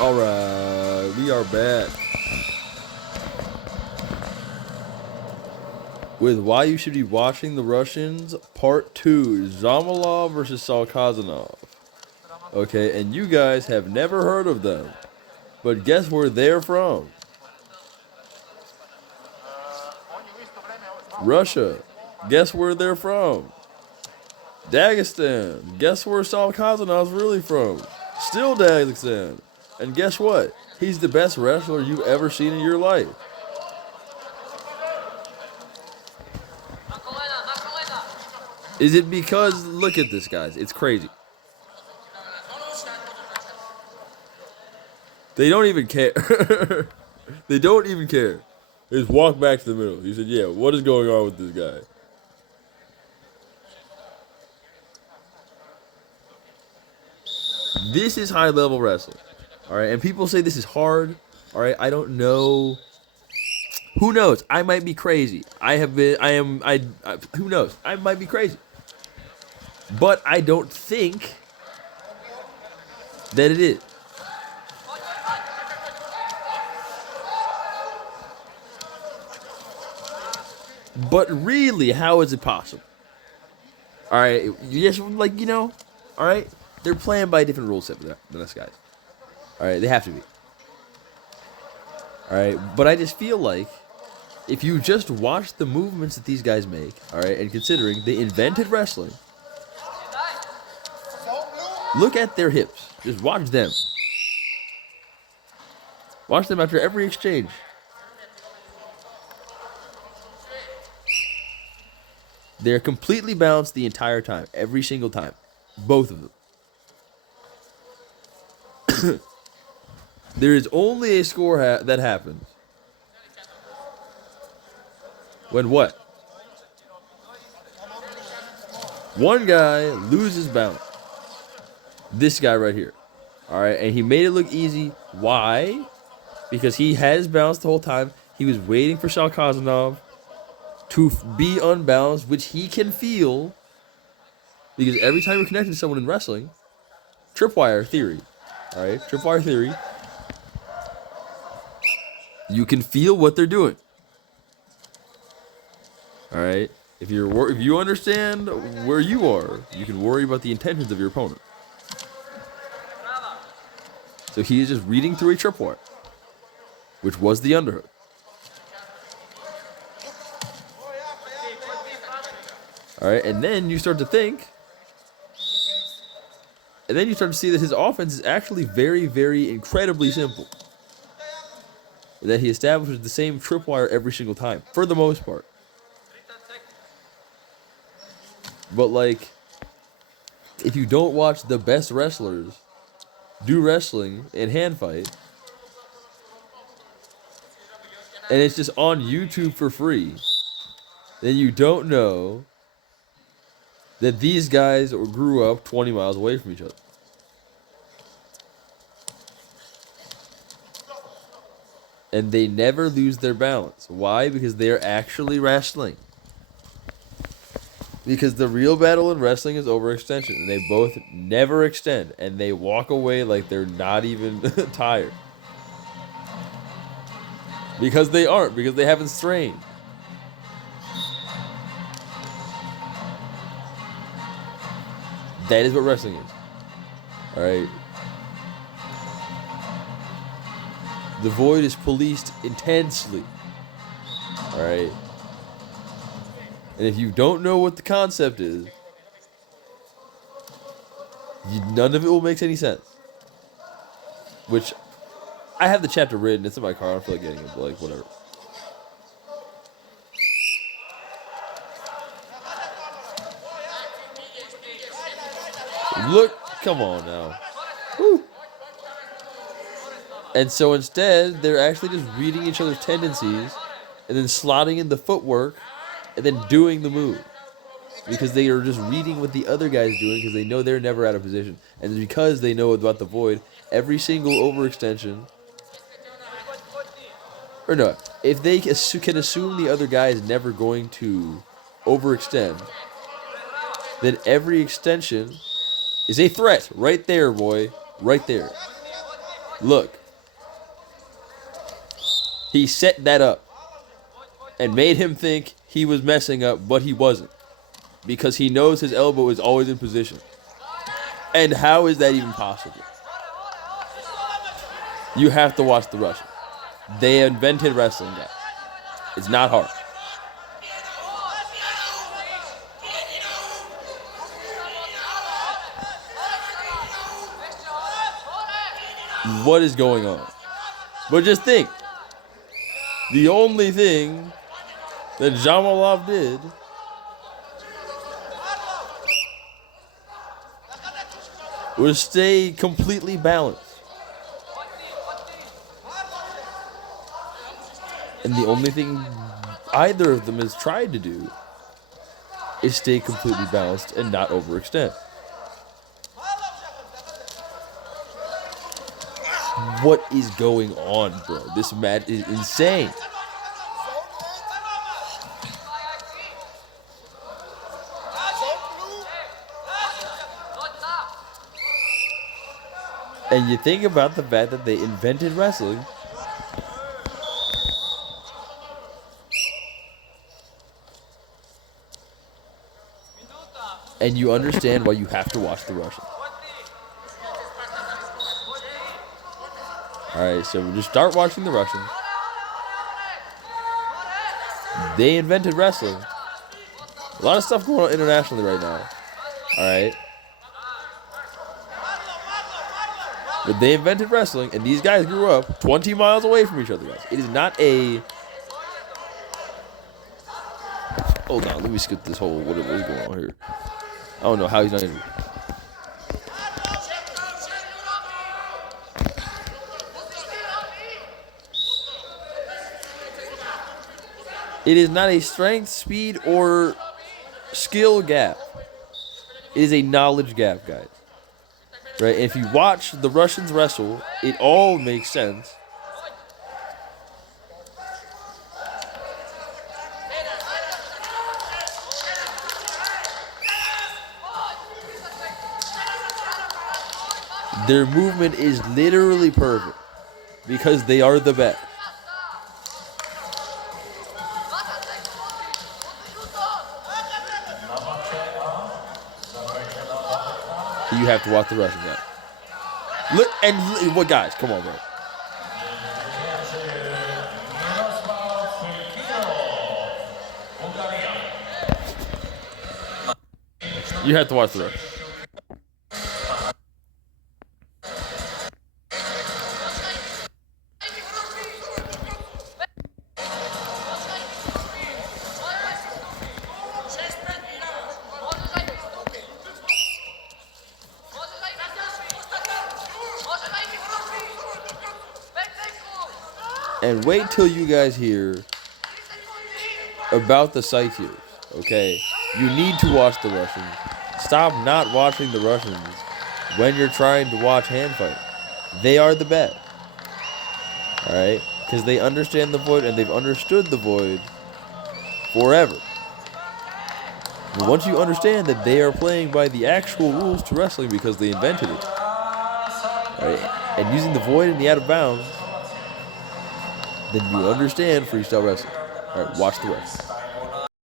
Alright, we are back with why you should be watching the Russians, Part 2, Zamalov versus Salkazanov. Okay, and you guys have never heard of them, but guess where they're from? Russia. Guess where they're from? Dagestan. Guess where Salkazanov's really from? Still Dagestan. And guess what? He's the best wrestler you've ever seen in your life. Is it because, look at this, guys, it's crazy. They don't even care. They don't even care. They just walk back to the middle. He said, yeah, what is going on with this guy? This is high-level wrestling. All right, and people say this is hard. All right, I don't know. Who knows? I might be crazy. Who knows? I might be crazy. But I don't think that it is. But really, how is it possible? All right, you just all right, they're playing by a different rule set than us guys. All right, they have to be. All right, but I just feel like if you just watch the movements that these guys make, all right, and considering they invented wrestling, look at their hips. Just watch them. Watch them after every exchange. They're completely balanced the entire time, every single time. Both of them. There is only a score that happens when what? One guy loses balance. This guy right here. All right, and he made it look easy. Why? Because he had his balance the whole time. He was waiting for Salkazanov to be unbalanced, which he can feel. Because every time you're connecting to someone in wrestling, tripwire theory. All right, tripwire theory. You can feel what they're doing. All right, if you understand where you are, you can worry about the intentions of your opponent. So he is just reading through a tripwire, which was the underhook. All right, and then you start to think, and then you start to see that his offense is actually very, very incredibly simple. That he establishes the same tripwire every single time, for the most part. But like, if you don't watch the best wrestlers do wrestling and hand fight, and it's just on YouTube for free, then you don't know that these guys grew up 20 miles away from each other. And they never lose their balance. Why? Because they're actually wrestling. Because the real battle in wrestling is overextension. And they both never extend. And they walk away like they're not even tired. Because they aren't. Because they haven't strained. That is what wrestling is. Alright. The Void is policed intensely. Alright. And if you don't know what the concept is, none of it will make any sense. Which, I have the chapter written. It's in my car. I don't feel like getting it, but like, whatever. Look, come on now. Woo. And so instead, they're actually just reading each other's tendencies and then slotting in the footwork and then doing the move. Because they are just reading what the other guy's doing because they know they're never out of position. And because they know about the Void, every single overextension... Or no, if they can assume the other guy is never going to overextend, then every extension is a threat. Right there, boy. Right there. Look. He set that up and made him think he was messing up, but he wasn't. Because he knows his elbow is always in position. And how is that even possible? You have to watch the Russians. They invented wrestling, guys. It's not hard. What is going on? But just think. The only thing that Jamalov did was stay completely balanced. And the only thing either of them has tried to do is stay completely balanced and not overextend. What is going on, bro? This match is insane. And you think about the fact that they invented wrestling. And you understand why you have to watch the Russians. Alright, so we'll just start watching the Russians. They invented wrestling. A lot of stuff going on internationally right now. Alright. But they invented wrestling, and these guys grew up 20 miles away from each other, guys. It is not a... Hold on, let me skip this whole whatever is going on here. I don't know how he's not injured. It is not a strength, speed, or skill gap. It is a knowledge gap, guys. Right? If you watch the Russians wrestle, it all makes sense. Their movement is literally perfect because they are the best. You have to watch the Russian guy. Look and what guys? Come on, bro. You have to watch the Russian. And wait till you guys hear about the Saitirs, okay? You need to watch the Russians. Stop not watching the Russians when you're trying to watch hand fight. They are the best, alright? Because they understand the Void and they've understood the Void forever. But once you understand that they are playing by the actual rules to wrestling because they invented it, right? And using the Void and the out of bounds, then you understand freestyle wrestling. All right, watch the rest.